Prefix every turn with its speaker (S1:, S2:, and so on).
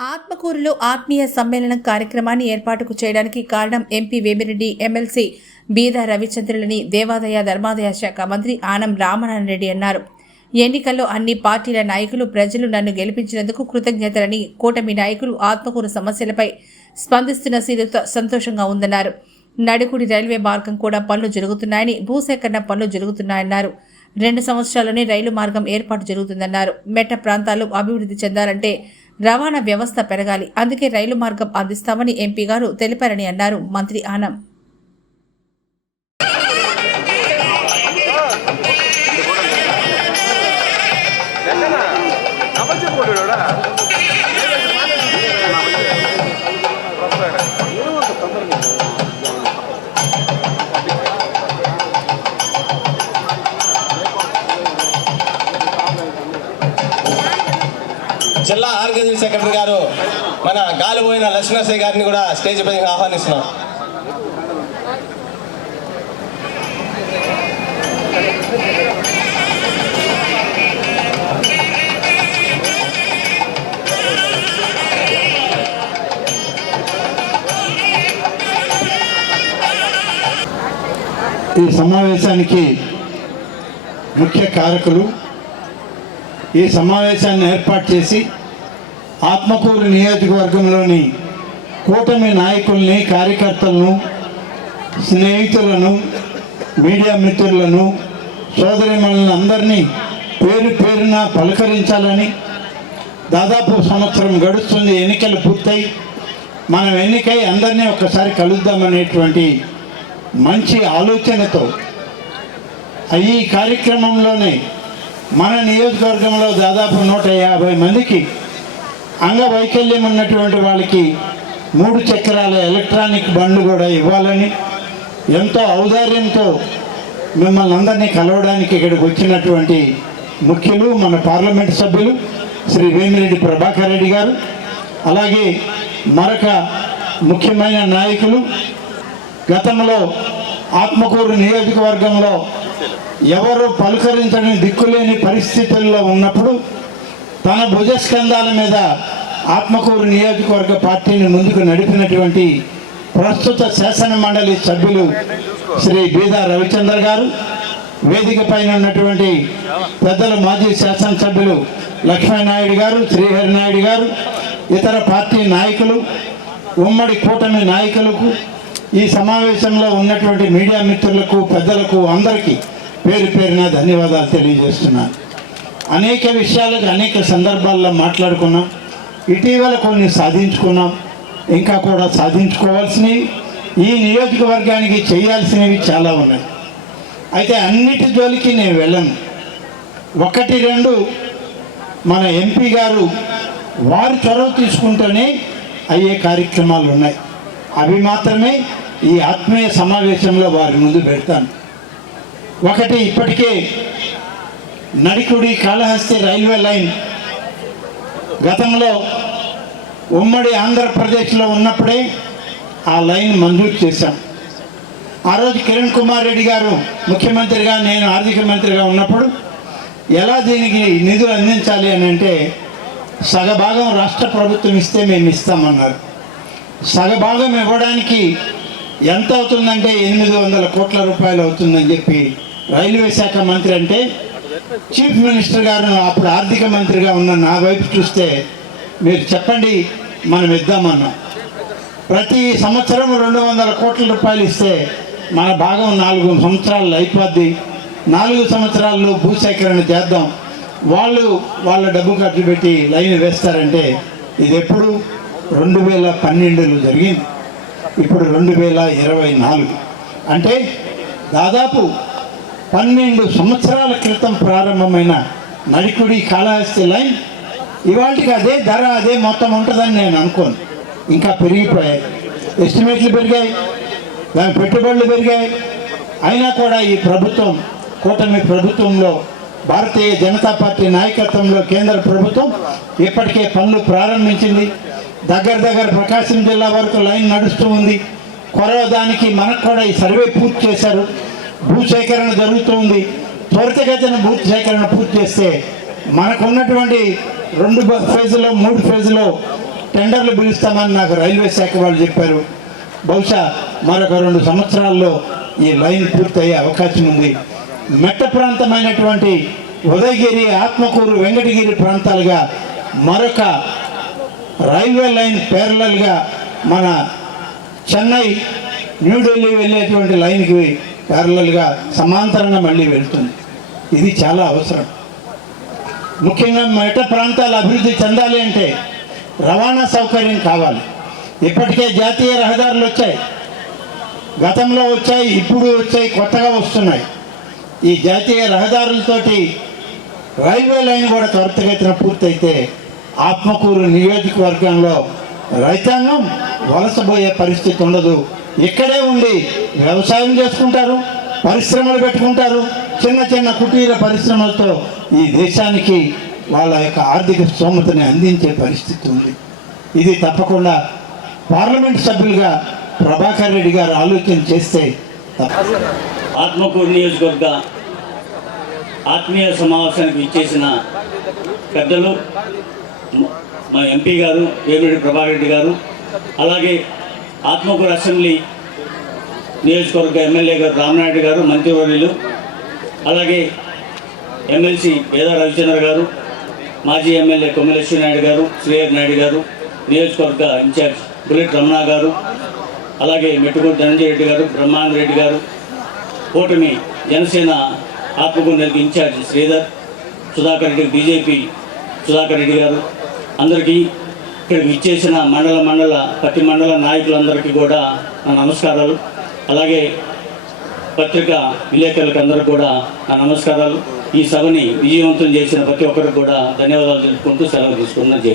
S1: ఆత్మకూరులో ఆత్మీయ సమ్మేళనం కార్యక్రమాన్ని ఏర్పాటుకు చేయడానికి కారణం ఎంపీ వేమిరెడ్డి ఎమ్మెల్సీ బీద రవిచంద్రులని దేవాదాయ ధర్మాదాయ శాఖ మంత్రి ఆనం రామనారాయణ రెడ్డి అన్నారు. ఎన్నికల్లో అన్ని పార్టీల నాయకులు ప్రజలు నన్ను గెలిపించినందుకు కృతజ్ఞతలని కూటమి నాయకులు ఆత్మకూరు సమస్యలపై స్పందిస్తున్న తీరుతో సంతోషంగా ఉందన్నారు. నడుకుడి రైల్వే మార్గం కూడా పనులు జరుగుతున్నాయని భూసేకరణ పనులు జరుగుతున్నాయన్నారు. రెండు సంవత్సరాల్లోనే రైలు మార్గం ఏర్పాటు జరుగుతుందన్నారు. మెట్ట ప్రాంతాలు అభివృద్ధి చెందాలంటే రవాణా వ్యవస్థ పెరగాలి. అందుకే రైలు మార్గం అందిస్తామని ఎంపీ గారు తెలిపారని అన్నారు మంత్రి ఆనం.
S2: జిల్లా ఆర్గనైజింగ్ సెక్రటరీ గారు మన గాలిపోయిన లక్ష్మణశ్రీ గారిని కూడా స్టేజ్ పైకి ఆహ్వానిస్తున్నాం.
S3: ఈ సమావేశానికి ముఖ్య కారకులు ఈ సమావేశాన్ని ఏర్పాటు చేసి ఆత్మకూరు నియోజకవర్గంలోని కూటమి నాయకుల్ని కార్యకర్తలను స్నేహితులను మీడియా మిత్రులను సోదరిమణులను అందరినీ పేరు పేరున పలకరించాలని దాదాపు సంవత్సరం గడుస్తుంది ఎన్నికలు పూర్తయి. మనం ఎన్నికై అందరినీ ఒక్కసారి కలుద్దామనేటువంటి మంచి ఆలోచనతో ఈ కార్యక్రమంలోనే మన నియోజకవర్గంలో దాదాపు నూట యాభై మందికి అంగవైకల్యం ఉన్నటువంటి వాళ్ళకి మూడు చక్రాల ఎలక్ట్రానిక్ బండ్లు కూడా ఇవ్వాలని ఎంతో ఔదార్యంతో మిమ్మల్ని అందరినీ కలవడానికి ఇక్కడికి వచ్చినటువంటి ముఖ్యులు మన పార్లమెంట్ సభ్యులు శ్రీ వేమిరెడ్డి ప్రభాకర్ రెడ్డి గారు అలాగే మరొక ముఖ్యమైన నాయకులు గతంలో ఆత్మకూరు నియోజకవర్గంలో ఎవరు పలుకరించని దిక్కులేని పరిస్థితుల్లో ఉన్నప్పుడు తన భుజస్కంధాల మీద ఆత్మకూరు నియోజకవర్గ పార్టీని ముందుకు నడిపినటువంటి ప్రస్తుత శాసన మండలి సభ్యులు శ్రీ బీదా రవిచంద్ర గారు వేదిక పైన ఉన్నటువంటి పెద్దల మాజీ శాసనసభ్యులు లక్ష్మీనాయుడు గారు శ్రీహరి నాయుడు గారు ఇతర పార్టీ నాయకులు ఉమ్మడి కూటమి నాయకులకు ఈ సమావేశంలో ఉన్నటువంటి మీడియా మిత్రులకు పెద్దలకు అందరికీ పేరు పేరున ధన్యవాదాలు తెలియజేస్తున్నాను. అనేక విషయాలకు అనేక సందర్భాల్లో మాట్లాడుకున్నాం. ఇటీవల కొన్ని సాధించుకున్నాం. ఇంకా కూడా సాధించుకోవాల్సినవి ఈ నియోజకవర్గానికి చేయాల్సినవి చాలా ఉన్నాయి. అయితే అన్నిటి జోలికి నేను వెళ్ళను. ఒకటి రెండు మన ఎంపీ గారు వారు చొరవ తీసుకుంటూనే అయ్యే కార్యక్రమాలు ఉన్నాయి. అవి మాత్రమే ఈ ఆత్మీయ సమావేశంలో వారి ముందు పెడతాను. ఒకటి ఇప్పటికే నడికుడి కాళహస్తి రైల్వే లైన్ గతంలో ఉమ్మడి ఆంధ్రప్రదేశ్లో ఉన్నప్పుడే ఆ లైన్ మంజూరు చేశాం. ఆ రోజు కిరణ్ కుమార్ రెడ్డి గారు ముఖ్యమంత్రిగా నేను ఆర్థిక మంత్రిగా ఉన్నప్పుడు ఎలా దీనికి నిధులు అందించాలి అని అంటే సగభాగం రాష్ట్ర ప్రభుత్వం ఇస్తే మేము ఇస్తామన్నారు. సగభాగం ఇవ్వడానికి ఎంత అవుతుందంటే ఎనిమిది వందల కోట్ల రూపాయలు అవుతుందని చెప్పి రైల్వే శాఖ మంత్రి అంటే చీఫ్ మినిస్టర్ గారు అప్పుడు ఆర్థిక మంత్రిగా ఉన్న నా వైపు చూస్తే మీరు చెప్పండి మనం ఇద్దామన్నాం. ప్రతి సంవత్సరం రెండు వందల కోట్ల రూపాయలు ఇస్తే మన భాగం నాలుగు సంవత్సరాలు అయిపోద్ది. నాలుగు సంవత్సరాల్లో భూసేకరణ చేద్దాం. వాళ్ళు వాళ్ళ డబ్బు ఖర్చు పెట్టి లైన్ వేస్తారంటే ఇది ఎప్పుడు? రెండు వేల పన్నెండులో జరిగింది. ఇప్పుడు రెండు వేల ఇరవై నాలుగు. అంటే దాదాపు పన్నెండు సంవత్సరాల క్రితం ప్రారంభమైన నడికుడి కాళహస్తి లైన్ ఇవాళకి అదే ధర అదే మొత్తం ఉంటుందని నేను అనుకోను. ఇంకా పెరిగిపోయాయి. ఎస్టిమేట్లు పెరిగాయి. దాని పెట్టుబడులు పెరిగాయి. అయినా కూడా ఈ ప్రభుత్వం కూటమి ప్రభుత్వంలో భారతీయ జనతా పార్టీ నాయకత్వంలో కేంద్ర ప్రభుత్వం ఇప్పటికే పనులు ప్రారంభించింది. దగ్గర దగ్గర ప్రకాశం జిల్లా వరకు లైన్ నడుస్తూ ఉంది. కొరవ దానికి మనకు కూడా ఈ సర్వే పూర్తి చేశారు. భూసేకరణ జరుగుతుంది. త్వరితగతిన భూ సేకరణ పూర్తి చేస్తే మనకున్నటువంటి రెండు బ- ఫేజులో మూడు ఫేజులో టెండర్లు పిలుస్తామని నాకు రైల్వే శాఖ వాళ్ళు చెప్పారు. బహుశా మరొక రెండు సంవత్సరాల్లో ఈ లైన్ పూర్తయ్యే అవకాశం ఉంది. మెట్ట ప్రాంతమైనటువంటి ఉదయగిరి ఆత్మకూరు వెంకటగిరి ప్రాంతాలుగా మరొక రైల్వే లైన్ పేర్లల్గా మన చెన్నై న్యూఢిల్లీ వెళ్ళేటువంటి లైన్కి ప్యారలల్గా సమాంతరంగా మళ్ళీ వెళ్తుంది. ఇది చాలా అవసరం. ముఖ్యంగా మెట ప్రాంతాలు అభివృద్ధి చెందాలి అంటే రవాణా సౌకర్యం కావాలి. ఇప్పటికే జాతీయ రహదారులు వచ్చాయి. గతంలో వచ్చాయి ఇప్పుడు వచ్చాయి కొత్తగా వస్తున్నాయి. ఈ జాతీయ రహదారులతోటి రైల్వే లైన్ కూడా త్వరితగతిన పూర్తయితే ఆత్మకూరు నియోజకవర్గంలో రైతాంగం వలసపోయే పరిస్థితి ఉండదు. ఇక్కడే ఉండి వ్యవసాయం చేసుకుంటారు పరిశ్రమలు పెట్టుకుంటారు చిన్న చిన్న కుటీర పరిశ్రమలతో ఈ దేశానికి వాళ్ళ యొక్క ఆర్థిక స్తోమతని అందించే పరిస్థితి ఉంది. ఇది తప్పకుండా పార్లమెంట్ సభ్యులుగా ప్రభాకర్ రెడ్డి గారు ఆలోచన చేస్తే
S4: ఆత్మకూరు నియోజకవర్గ ఆత్మీయ సమావేశానికి ఇచ్చేసిన పెద్దలు మా ఎంపీ గారు వేమిరెడ్డి ప్రభాకర్ రెడ్డి గారు అలాగే ఆత్మకూరు అసెంబ్లీ నియోజకవర్గ ఎమ్మెల్యే గారు రామనాయుడు గారు మంత్రివర్యులు అలాగే ఎమ్మెల్సీ వేద రవిచంద్ర గారు మాజీ ఎమ్మెల్యే కొమ్మిలక్ష్మీ నాయుడు గారు శ్రీహరి నాయుడు గారు నియోజకవర్గ ఇన్ఛార్జ్ బుల్లెట్ రమణ గారు అలాగే మెట్టుకూరు ధనంజయ రెడ్డి గారు బ్రహ్మానంద రెడ్డి గారు కూటమి జనసేన ఆత్మకూరు నెలకు in charge Sridhar Sudhakar Reddy BJP Sudhakar Reddy గారు అందరికీ ఇక్కడికి ఇచ్చేసిన మండల మండల ప్రతి మండల నాయకులందరికీ కూడా నా నమస్కారాలు. అలాగే పత్రిక విలేకరులకు అందరూ కూడా నా నమస్కారాలు. ఈ సభని విజయవంతం చేసిన ప్రతి ఒక్కరికి కూడా ధన్యవాదాలు తెలుపుకుంటూ సెలవు తీసుకున్న జై